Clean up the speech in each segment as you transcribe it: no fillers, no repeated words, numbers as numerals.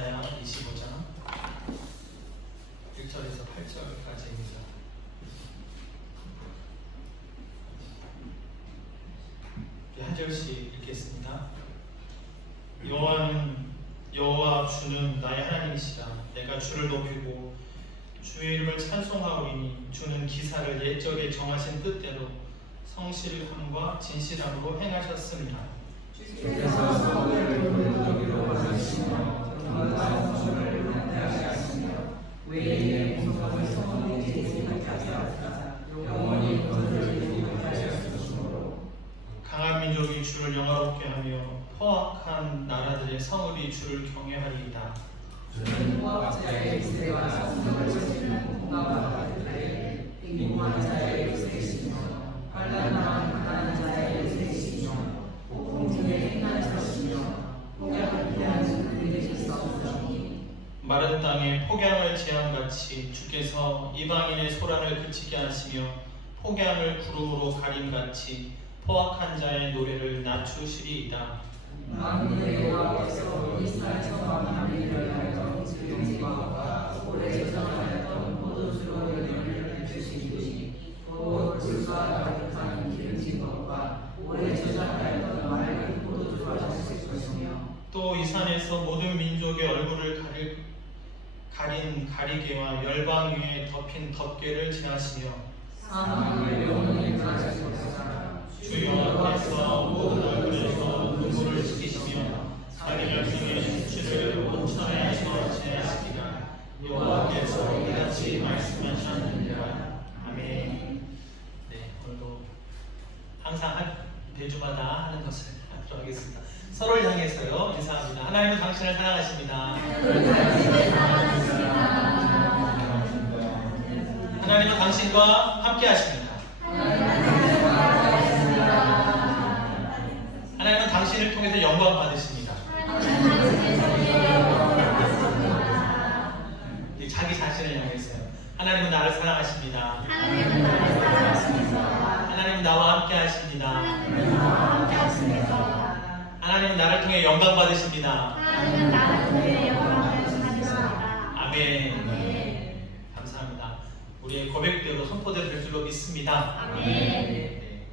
이사야 25장 1절에서 8절까지입니다. 한 절씩 읽겠습니다. 여호와 주는 나의 하나님이시라. 내가 주를 높이고 주의 이름을 찬송하오리니 주는 기사를 옛적에 정하신 뜻대로 성실함과 진실함으로 행하셨습니다. 주께서 성을 도덕으로 원하시며 정당한 성을 은퇴하게 하시며 외인의 공성을 성원이 되지 못하게 하사 영원히 건설되지 못하게 하셨으므로 강한 민족이 주를 영화롭게 하며 포악한 나라들의 성읍이 주를 경외하리이다. 주는 포악자의 입새와 성을 지키는 공감과 같으되 빈곤한 자의 입새시며 반란당한 가난한 자의 입새시며 공중에 행한 자시며 폭약을 피하는 그들의 지성이니 마른 땅에 폭양을 재앙같이 주께서 이방인의 소란을 그치게 하시며 폭양을 구름으로 가림같이 포악한 자의 노래를 낮추시리이다. 만군의 여호와께서 이스라엘 성함을 하였던 질병지방과 오래 저장하였던 포도주로 열매를 주시니 곧 불과 가득한 기름진 것과 오래 저장하였던 맑은 포도주가 하실 것이며 또 이 산에서 모든 민족의 얼굴을 가린 가리개와 열방 위에 덮인 덮개를 제하시며 사망을 영원히 가지셨사 주 여호와께서 모든 얼굴에서 눈물을 씻기시며 자기 열심의 수치를 온 천하에서 제하시리라. 여호와께서 이같이 말씀하셨느니라. 아멘. 네, 오늘도 항상 매주마다 하는 것을 하도록 하겠습니다. 서로를 향해서요 인사합니다. 하나님은 당신을 사랑하십니다. 하나님은 당신과 함께 하십니다. 하나님은 당신을 통해서 영광 받으십니다. 자기 자신을 향해서요. 하나님은 나를 사랑하십니다. 하나님은 나와 함께 하십니다. 하나님은 나를 통해 영광 받으십니다. 아멘. 감사합니다. 우리의 고백대로 선포될 줄로 믿습니다. 네.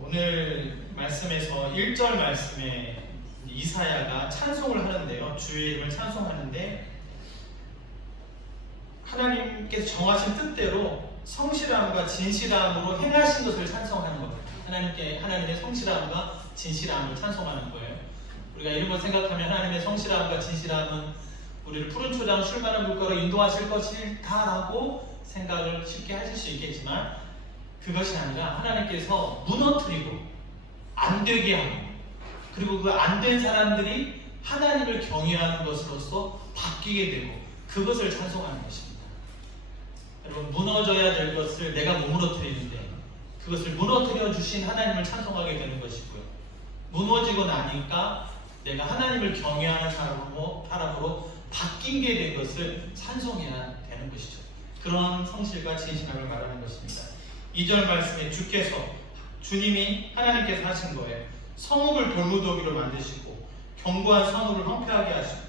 오늘 말씀에서 1절 말씀에 이사야가 찬송을 하는데요. 주의 이름을 찬송하는데 하나님께서 정하신 뜻대로 성실함과 진실함으로 행하신 것을 찬송하는 겁니다. 하나님의 성실함과 진실함을 찬송하는 거예요. 우리가 이런 걸 생각하면 하나님의 성실함과 진실함은 우리를 푸른 초장 술 많은 물가로 인도하실 것이다라고 생각을 쉽게 하실 수 있겠지만 그것이 아니라 하나님께서 무너뜨리고 안 되게 하고 그리고 그 안 된 사람들이 하나님을 경외하는 것으로서 바뀌게 되고 그것을 찬송하는 것입니다. 여러분, 무너져야 될 것을 내가 못 무너뜨리는데 그것을 무너뜨려 주신 하나님을 찬송하게 되는 것이고요. 무너지고 나니까 내가 하나님을 경외하는 사람으로 바뀌게 된 것을 찬송해야 되는 것이죠. 그런 성실과 진실함을 말하는 것입니다. 2절 말씀에 주님이 하나님께서 하신 거예요. 성읍을 돌무더기로 만드시고 견고한 성읍을 황폐하게 하시고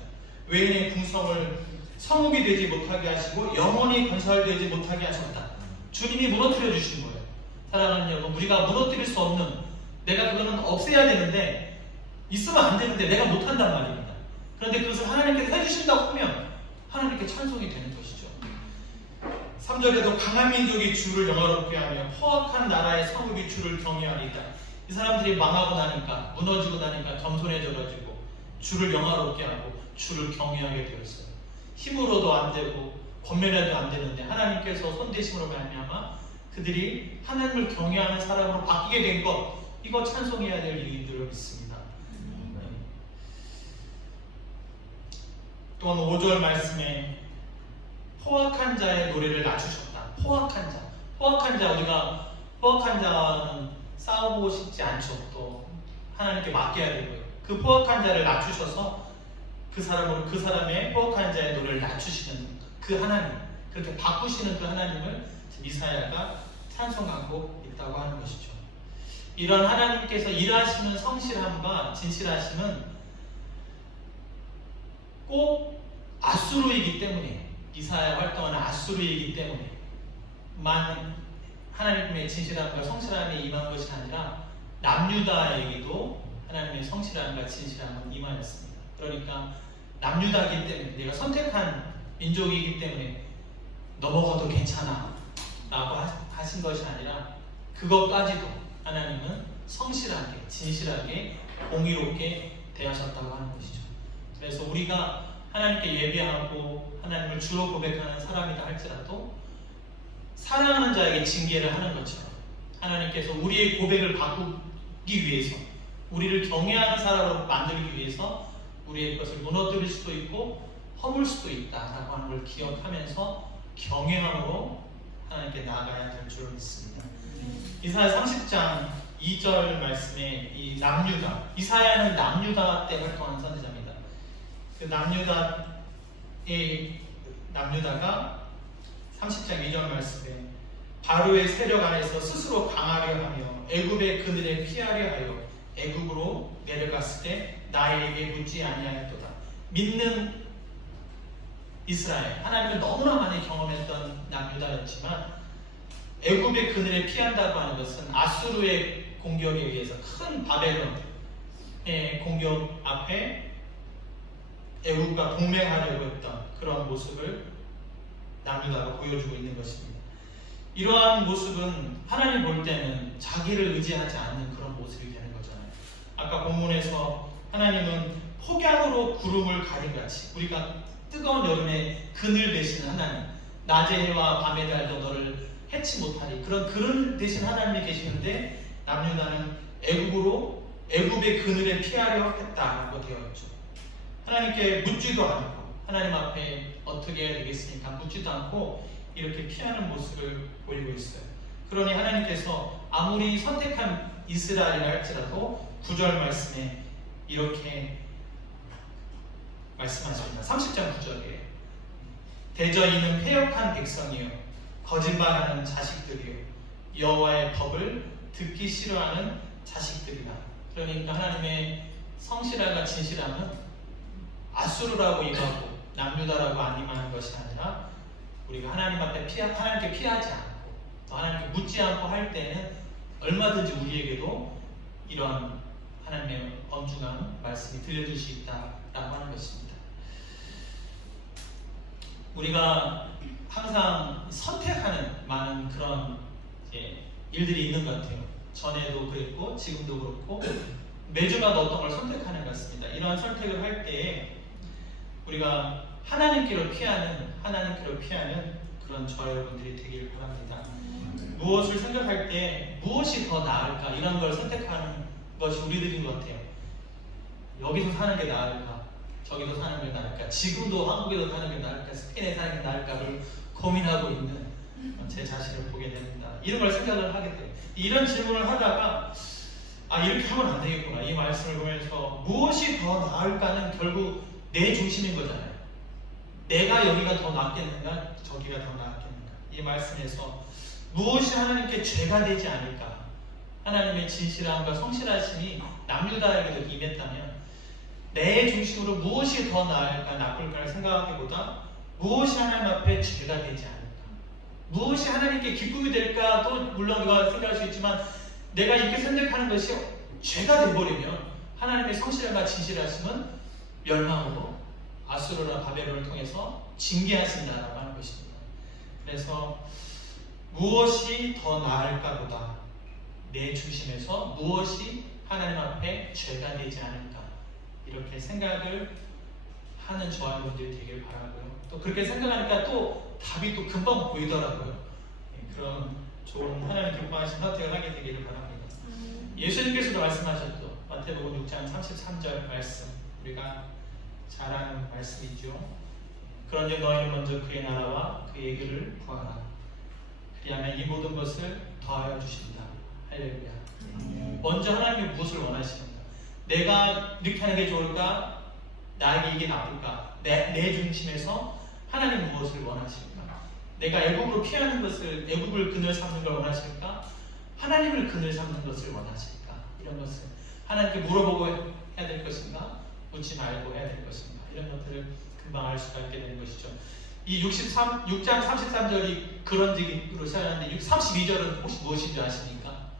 외인의 궁성을 성읍이 되지 못하게 하시고 영원히 건설되지 못하게 하셨다. 주님이 무너뜨려 주신 거예요. 사랑하는 여러분, 우리가 무너뜨릴 수 없는, 내가 그거는 없애야 되는데 있으면 안 되는데 내가 못한단 말입니다. 그런데 그것을 하나님께서 해주신다고 하면 하나님께 찬송이 되는 것이죠. 3절에도 강한 민족이 주를 영화롭게 하며 포악한 나라의 성읍이 주를 경외하리이다. 이 사람들이 망하고 나니까, 무너지고 나니까 겸손해져가지고 주를 영화롭게 하고 주를 경외하게 되었어요. 힘으로도 안 되고 권면해도 안 되는데 하나님께서 손대심으로 말미암아 그들이 하나님을 경외하는 사람으로 바뀌게 된 것, 이거 찬송해야 될 일들을 믿습니다. 또한 5절 말씀에 포악한 자의 노래를 낮추셨다. 포악한 자, 우리가 포악한 자는 싸우고 싶지 않죠. 또 하나님께 맡겨야 되고요. 그 포악한 자를 낮추셔서 그 사람의 포악한 자의 노래를 낮추시는 그 하나님, 그렇게 바꾸시는 그 하나님을 이사야가 찬송하고 있다고 하는 것이죠. 이런 하나님께서 일하시는 성실함과 진실하심은 꼭 아수르이기 때문에, 이사야 활동하는 아수르이기 때문에만 하나님의 진실함과 성실함이 임한 것이 아니라 남유다에게도 하나님의 성실함과 진실함은 임하였습니다. 그러니까 남유다이기 때문에, 내가 선택한 민족이기 때문에 넘어가도 괜찮아 라고 하신 것이 아니라 그것까지도 하나님은 성실하게, 진실하게, 공의롭게 대하셨다고 하는 것이죠. 그래서 우리가 하나님께 예배하고 하나님을 주로 고백하는 사람이다 할지라도 사랑하는 자에게 징계를 하는 것처럼 하나님께서 우리의 고백을 바꾸기 위해서, 우리를 경외하는 사람으로 만들기 위해서 우리의 것을 무너뜨릴 수도 있고 허물 수도 있다라고 하는 걸 기억하면서 경외함으로 하나님께 나아가야 될 줄 믿습니다. 이사야 30장 2절 말씀에 이 남유다, 이사야는 남유다 때 활동한 선지자입니다. 그 남유다가 30장 2절 말씀에 바로의 세력 안에서 스스로 강하려 하며 애굽의 그늘에 피하려 하여 애굽으로 내려갔을 때 나에게 묻지 아니하였도다. 믿는 이스라엘, 하나님을 너무나 많이 경험했던 남유다였지만 애굽의 그늘에 피한다고 하는 것은 아수르의 공격에 의해서 큰 바벨론의 공격 앞에 애굽과 동맹하려고 했던 그런 모습을 남유다가 보여주고 있는 것입니다. 이러한 모습은 하나님 볼 때는 자기를 의지하지 않는 그런 모습이 되는 거잖아요. 아까 본문에서 하나님은 폭염으로 구름을 가린같이, 우리가 뜨거운 여름에 그늘 대신 하나님, 낮의 해와 밤의 달도 너를 해치 못하리, 그런 그늘 대신 하나님이 계시는데 남유다는 애굽의 그늘에 피하려 했다라고 되어 있죠. 하나님께 묻지도 않고, 하나님 앞에 어떻게 해야 되겠습니까? 묻지도 않고 이렇게 피하는 모습을 보이고 있어요. 그러니 하나님께서 아무리 선택한 이스라엘이라 할지라도 9절 말씀에 이렇게 말씀하십니다. 30장 9절에 대저인은 패역한 백성이요 거짓말하는 자식들이요 여호와의 법을 듣기 싫어하는 자식들이라. 그러니까 하나님의 성실함과 진실함은 아수르라고 임하고 남유다라고 안 임하는 것이 아니라 우리가 하나님 앞에 하나님께 피하지 않고 또 하나님께 묻지 않고 할 때는 얼마든지 우리에게도 이런 하나님의 엄중한 말씀이 들려줄 수 있다라고 하는 것입니다. 우리가 항상 선택하는 많은 그런 일들이 있는 것 같아요. 전에도 그랬고 지금도 그렇고 매주마다 어떤 걸 선택하는 것 같습니다. 이러한 선택을 할 때에 우리가 하나님께로 피하는 그런 저와 여러분들이 되기를 바랍니다. 무엇을 생각할 때 무엇이 더 나을까, 이런 걸 선택하는 것이 우리들인 것 같아요. 여기서 사는 게 나을까, 저기서 사는 게 나을까, 지금도 한국에서 사는 게 나을까, 스페인에 사는 게 나을까를 고민하고 있는 제 자신을 보게 됩니다. 이런 걸 생각을 하게 돼요. 이런 질문을 하다가 이렇게 하면 안 되겠구나, 이 말씀을 보면서 무엇이 더 나을까는 결국 내 중심인 거잖아요. 내가 여기가 더 낫겠는가, 저기가 더 낫겠는가. 이 말씀에서 무엇이 하나님께 죄가 되지 않을까, 하나님의 진실함과 성실하심이 남유다에게도 임했다면 내 중심으로 무엇이 더 나을까 나쁠까를 생각하기보다 무엇이 하나님 앞에 죄가 되지 않을까, 무엇이 하나님께 기쁨이 될까도 물론 우리가 생각할 수 있지만 내가 이렇게 선택하는 것이 죄가 되어버리면 하나님의 성실함과 진실하심은 멸망으로 아수르나 바벨론을 통해서 징계하신다라고 하는 것입니다. 그래서 무엇이 더 나을까보다 내 중심에서 무엇이 하나님 앞에 죄가 되지 않을까, 이렇게 생각을 하는 저와 여러분들이 되길 바라고요. 또 그렇게 생각하니까 또 답이 또 금방 보이더라고요. 그런 좋은 하나님 기뻐하신 선택을 하게 되기를 바랍니다. 예수님께서도 말씀하셨죠. 마태복음 6장 33절 말씀, 우리가 잘 아는 말씀이죠. 그런데 너희는 먼저 그의 나라와 그의 의를 구하라. 그리하면 이 모든 것을 더하여 주신다. 할렐루야. 먼저 하나님이 무엇을 원하시는가? 내가 이렇게 하는 게 좋을까? 나에게 이게 나쁠까? 내 중심에서 하나님 무엇을 원하실까? 내가 애굽으로 피하는 것을, 애굽을 그늘 삼는 걸 원하실까? 하나님을 그늘 삼는 것을 원하실까? 이런 것을 하나님께 물어보고 해야 될 것인가? 묻지 말고 해야 될 것인가? 이런 것들을 말씀을 금방 알 수가 있게 되는 것이죠. 이 6장 33절이 그런 얘기로 시작하는데 32절은 혹시 무엇인지 아십니까?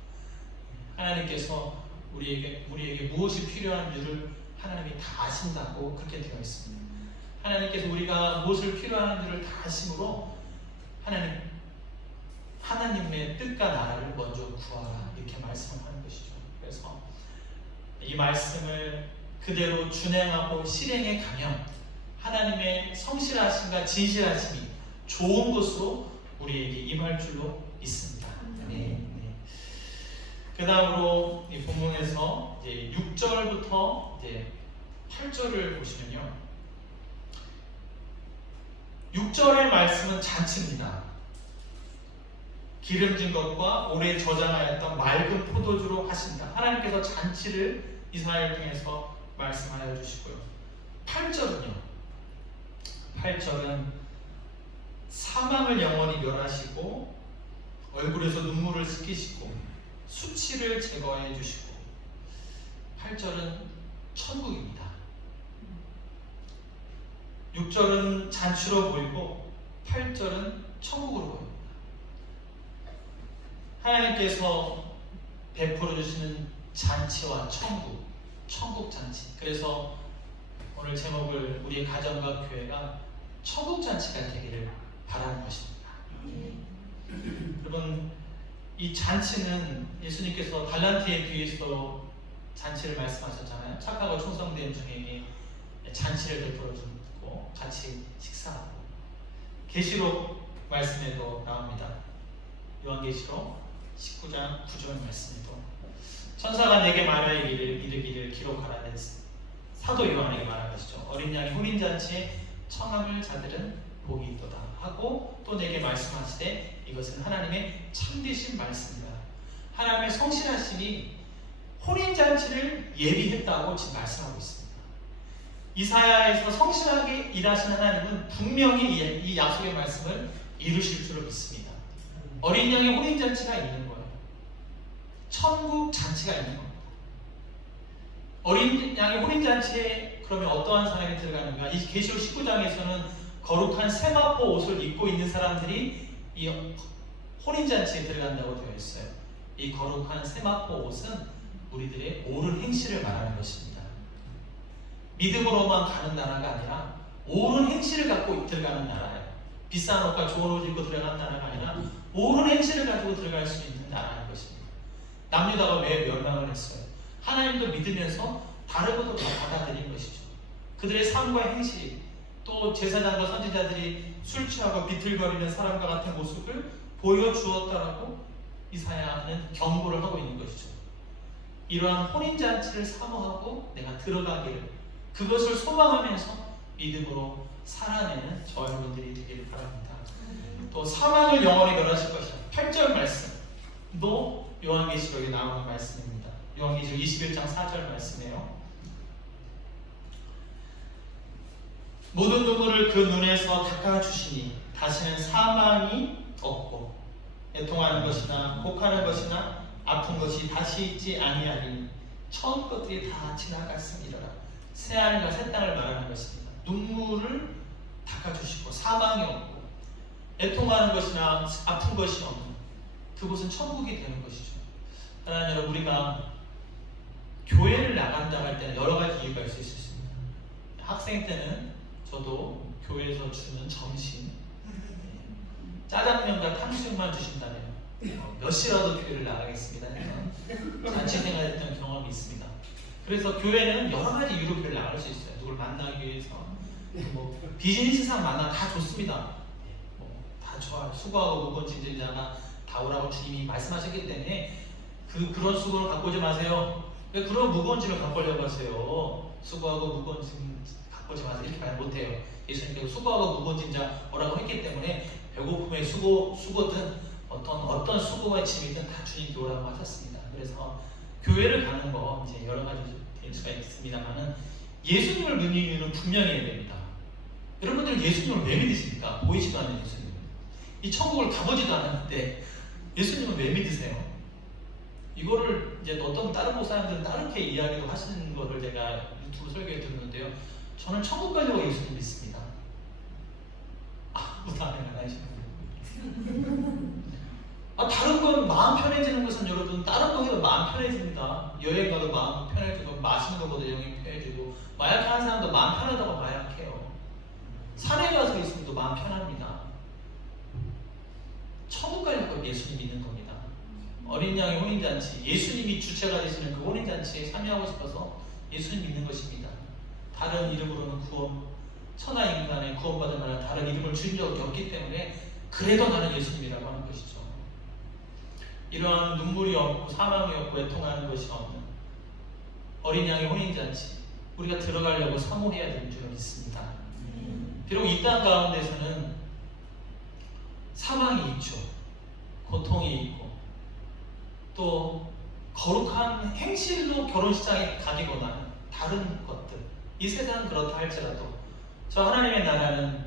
하나님께서 우리에게 무엇이 필요한 줄을 하나님이 다 아신다고 그렇게 되어 있습니다. 하나님께서 우리가 무엇을 필요한 줄을 다 아심으로 하나님의 뜻과 나라를 먼저 구하라 이렇게 말씀하는 것이죠. 그래서 이 말씀을 그대로 준행하고 실행해 가면 하나님의 성실하심과 진실하심이 좋은 것으로 우리에게 임할 줄로 믿습니다. 네. 그 다음으로 이 본문에서 이제 6절부터 이제 8절을 보시면요. 6절의 말씀은 잔치입니다. 기름진 것과 오래 저장하였던 맑은 포도주로 하신다. 하나님께서 잔치를 이스라엘 중에서 말씀하여 주시고요. 8절은 사망을 영원히 멸하시고 얼굴에서 눈물을 씻기시고 수치를 제거해 주시고 8절은 천국입니다. 6절은 잔치로 보이고 8절은 천국으로 보입니다. 하나님께서 베풀어 주시는 잔치와 천국 잔치. 그래서 오늘 제목을 우리의 가정과 교회가 천국 잔치가 되기를 바라는 것입니다. 여러분, 이 잔치는 예수님께서 달란트에 비해서 잔치를 말씀하셨잖아요. 착하고 충성된 중에게 잔치를 베풀어 주고 같이 식사하고. 계시록 말씀에도 나옵니다. 요한계시록 19장 9절 말씀에도 천사가 내게 말하여 이르기를 기록하라 했으니 사도 요한에게 말한 것이죠. 어린 양의 혼인잔치에 청함을 자들은 복이 있도다 하고 또 내게 말씀하시되 이것은 하나님의 참되신 말씀이다. 하나님의 성실하심이 혼인잔치를 예비했다고 지금 말씀하고 있습니다. 이사야에서 성실하게 일하신 하나님은 분명히 이 약속의 말씀을 이루실 줄로 믿습니다. 어린 양의 혼인잔치가 있는 거예요. 천국 잔치가 있는 겁니다. 어린 양의 혼인잔치에 그러면 어떠한 사람이 들어가는가? 이 계시록 19장에서는 거룩한 세마포 옷을 입고 있는 사람들이 이 혼인잔치에 들어간다고 되어 있어요. 이 거룩한 세마포 옷은 우리들의 옳은 행실을 말하는 것입니다. 믿음으로만 가는 나라가 아니라 옳은 행실을 갖고 들어가는 나라예요. 비싼 옷과 좋은 옷을 입고 들어가는 나라가 아니라 옳은 행실을 가지고 들어갈 수 있는 나라는 것입니다. 남유다가 왜 멸망을 했어요? 하나님도 믿으면서 다르고도 다 받아들인 것이죠. 그들의 삶과 행실, 또 제사장과 선지자들이 술 취하고 비틀거리는 사람과 같은 모습을 보여주었다라고 이사야는 경고를 하고 있는 것이죠. 이러한 혼인잔치를 사모하고 내가 들어가기를, 그것을 소망하면서 믿음으로 살아내는 저와 여러분들이 되기를 바랍니다. 또 사망을 영원히 멸하실 것이다. 8절 말씀도 요한계시록에 나오는 말씀입니다. 요한계시록 21장 4절 말씀이에요. 모든 눈물을 그 눈에서 닦아주시니 다시는 사망이 없고 애통하는 것이나 곡하는 것이나 아픈 것이 다시 있지 아니하리니 처음 것들이 다 지나갔음이라. 새하늘과 새 땅을 말하는 것입니다. 눈물을 닦아주시고 사망이 없고 애통하는 것이나 아픈 것이 없는 그곳은 천국이 되는 것이죠. 하나님, 여러분, 우리가 교회를 나간다 할 때는 여러 가지 이유가 있을 수 있습니다. 학생 때는 저도 교회에서 주는 점심 짜장면과 탕수육만 주신다면 몇 시라도 교회를 나가겠습니다. 잔치 생활했던 경험이 있습니다. 그래서 교회는 여러 가지 이유로 교회를 나갈 수 있어요. 누굴 만나기 위해서, 뭐 비즈니스상 만나 다 좋습니다. 다 좋아요. 수고하고 무거운 짐진 자가 다 오라고 주님이 말씀하셨기 때문에 그런 수고를 갖고 오지 마세요. 왜 그런 무거운 짐을 갖고 오려고 하세요? 수고하고 무거운 짐 갖고 오지 마세요. 이렇게 말 못해요. 예수님께서 수고하고 무거운 짐자 오라고 했기 때문에 배고픔의 수고든 어떤 수고의 짐이든 다 주님께 오라고 하셨습니다. 그래서 교회를 가는 거 이제 여러 가지 될 수가 있습니다만은 예수님을 믿는 이유는 분명해야 됩니다. 여러분들 예수님을 왜 믿으십니까? 보이지도 않는 예수님. 이 천국을 가보지도 않았는데 예수님을 왜 믿으세요? 이거를 이제 어떤 다른 목사님들은 다르게 이야기도 하시는 거를 제가 유튜브 설교에 들었는데요. 저는 천국 가려고 예수님 믿습니다. 아무도 아멘 안 하시는데. 다른 건 마음 편해지는 것은 여러분 다른 거 해도 마음 편해집니다. 여행 가도 마음 편해지고 맛있는 거 먹어도 영이 편해지고 마약하는 사람도 마음 편하다고 마약해요. 산에 가서 있으면 또 마음 편합니다. 천국 가려고 예수님 믿는 겁니다. 어린 양의 혼인잔치, 예수님이 주체가 되시는 그 혼인잔치에 참여하고 싶어서 예수님 믿는 것입니다. 다른 이름으로는 구원, 천하 인간의 구원받을 만한 다른 이름을 주인 적이 없기 때문에 그래도 나는 예수님이라고 하는 것이죠. 이러한 눈물이 없고 사망이 없고 애통하는 것이 없는 어린 양의 혼인잔치, 우리가 들어가려고 사모해야 되는 줄 믿습니다. 비록 이 땅 가운데서는 사망이 있죠. 고통이 있고 또 거룩한 행실로 결혼식장에 가기보다는 다른 것들, 이 세상은 그렇다 할지라도 저 하나님의 나라는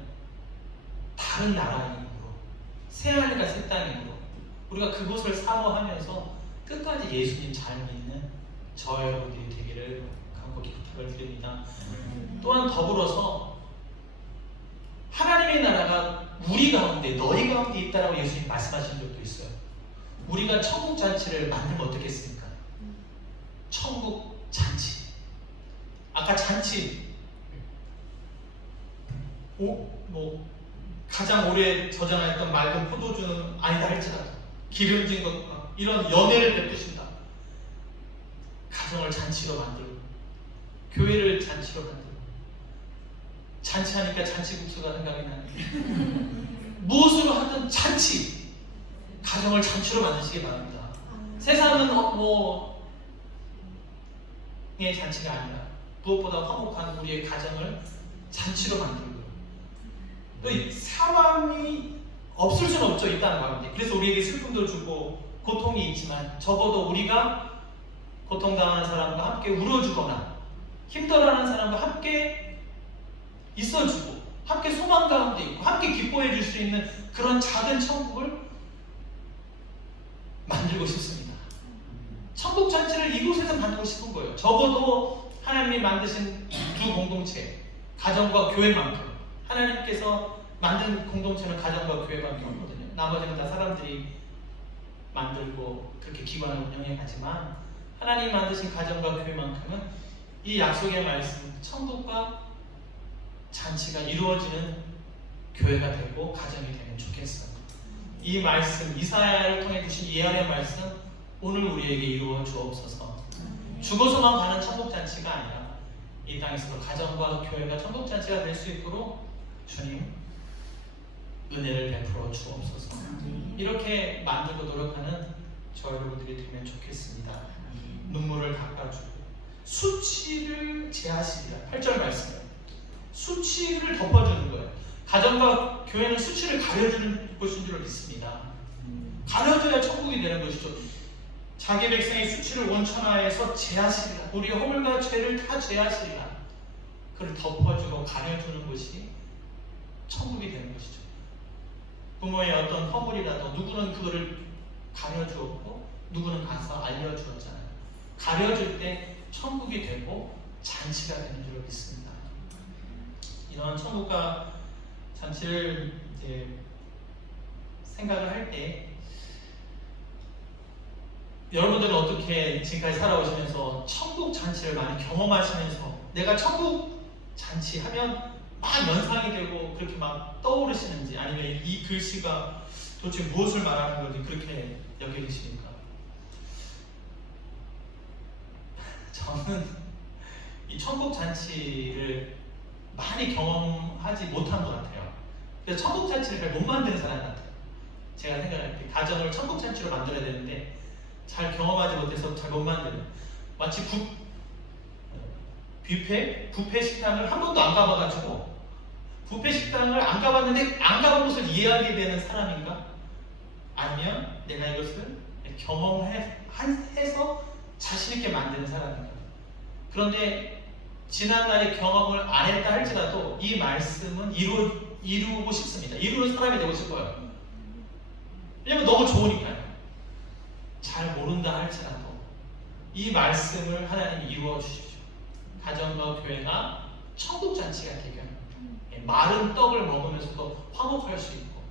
다른 나라이므로 새하늘과 새 땅이므로 우리가 그곳을 사모하면서 끝까지 예수님 잘 믿는 저 여러분들이 되기를 간곡히 부탁을 드립니다. 또한 더불어서 하나님의 나라가 우리 가운데, 너희 가운데 있다라고 예수님 말씀하신 적도 있어요. 우리가 천국 잔치를 만들면 어떻겠습니까? 천국 잔치. 아까 잔치, 가장 오래 저장했던 맑은 포도주는 아니다 할지라도 기름진 것, 이런 연애를 베푸신다. 가정을 잔치로 만들고 교회를 잔치로 만들고 잔치하니까 잔치국수가 생각이 나네요. 무엇으로 하든 잔치, 가정을 잔치로 만드시기 바랍니다. 세상은 의 잔치가 아니라 무엇보다 화목한 우리의 가정을 잔치로 만들고 또 이 사망이 없을 수는 없죠. 이 땅 가운데. 그래서 우리에게 슬픔도 주고 고통이 있지만 적어도 우리가 고통당하는 사람과 함께 울어주거나 힘들어하는 사람과 함께 있어주고 함께 소망 가운데 있고 함께 기뻐해 줄 수 있는 그런 작은 천국을 만들고 싶습니다. 천국 잔치를 이곳에서 만들고 싶은 거예요. 적어도 하나님이 만드신 두 공동체, 가정과 교회만큼 하나님께서 만든 공동체는 가정과 교회밖에 없거든요. 나머지는 다 사람들이 만들고 그렇게 기관을 운영해 가지만 하나님이 만드신 가정과 교회만큼은 이 약속의 말씀, 천국과 잔치가 이루어지는 교회가 되고 가정이 되면 좋겠어요. 이 말씀, 이사야를 통해 주신 예언의 말씀 오늘 우리에게 이루어 주옵소서. 죽어서만 가는 천국 잔치가 아니라 이 땅에서도 가정과 교회가 천국 잔치가 될 수 있도록 주님 은혜를 베풀어 주옵소서. 이렇게 만들고 노력하는 저 여러분들이 되면 좋겠습니다. 눈물을 닦아주고 수치를 제하시리라. 8절 말씀이에요. 수치를 덮어주는 거예요. 가정과 교회는 수치를 가려주는 것인 줄 믿습니다. 가려줘야 천국이 되는 것이죠. 자기 백성의 수치를 원천화해서 제하시리라. 우리의 허물과 죄를 다 제하시리라. 그를 덮어주고 가려주는 것이 천국이 되는 것이죠. 부모의 어떤 허물이라도 누구는 그거를 가려주었고 누구는 가서 알려주었잖아요. 가려줄 때 천국이 되고 잔치가 되는 줄 믿습니다. 이러한 천국과 잔치를 이제 생각을 할 때 여러분들은 어떻게 지금까지 살아오시면서 천국 잔치를 많이 경험하시면서 내가 천국 잔치 하면 막 연상이 되고 그렇게 막 떠오르시는지, 아니면 이 글씨가 도대체 무엇을 말하는 건지 그렇게 여겨지십니까? 저는 이 천국 잔치를 많이 경험하지 못한 것 같아요. 그래서 천국 잔치를 잘 못 만드는 사람 같아요. 제가 생각할 때 가정을 천국 잔치로 만들어야 되는데 잘 경험하지 못해서 잘 못 만드는, 마치 뷔페 식당을 한 번도 안 가봐가지고 뷔페 식당을 안 가봤는데 안 가본 것을 이해하게 되는 사람인가? 아니면 내가 이것을 경험해서 자신있게 만드는 사람인가? 그런데 지난날의 경험을 안 했다 할지라도 이 말씀은 이루고 싶습니다. 이루는 사람이 되고 싶어요. 왜냐면 너무 좋으니까요. 잘 모른다 할지라도 이 말씀을 하나님이 이루어 주십시오. 가정과 교회가 천국 잔치가 되게 합니다. 마른 떡을 먹으면서도 화목할 수 있고,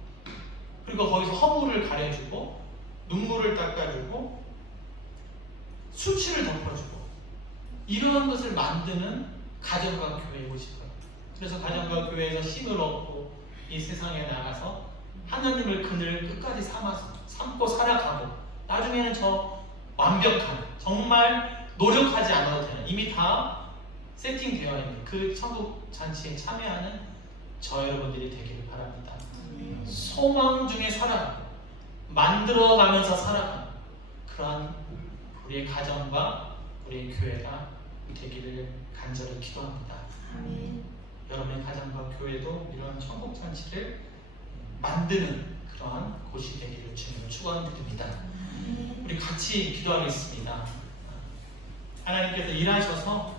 그리고 거기서 허물을 가려주고 눈물을 닦아주고 수치를 덮어주고, 이러한 것을 만드는 가정과 교회이고 싶어요. 그래서 가정과 교회에서 힘을 얻고 이 세상에 나가서 하나님을 그늘 끝까지 삼고 살아가고, 나중에는 저 완벽한, 정말 노력하지 않아도 되는, 이미 다 세팅되어 있는 그 천국 잔치에 참여하는 저 여러분들이 되기를 바랍니다. 소망 중에 살아가고 만들어가면서 살아가는 그러한 우리의 가정과 우리의 교회가 되기를 간절히 기도합니다. 여러분의 가정과 교회도 이런 천국 잔치를 만드는 그러한 곳이 되기를 주님을 축원드립니다. 우리 같이 기도하겠습니다. 하나님께서 일하셔서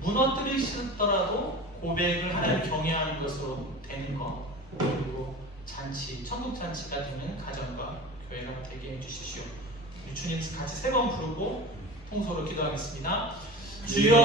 무너뜨리시더라도 고백을 하나님 경외하는 것으로 되는 것, 그리고 잔치, 천국 잔치가 되는 가정과 교회가 되게 해주십시오. 우리 주님 같이 3번 부르고 통소로 기도하겠습니다. 주여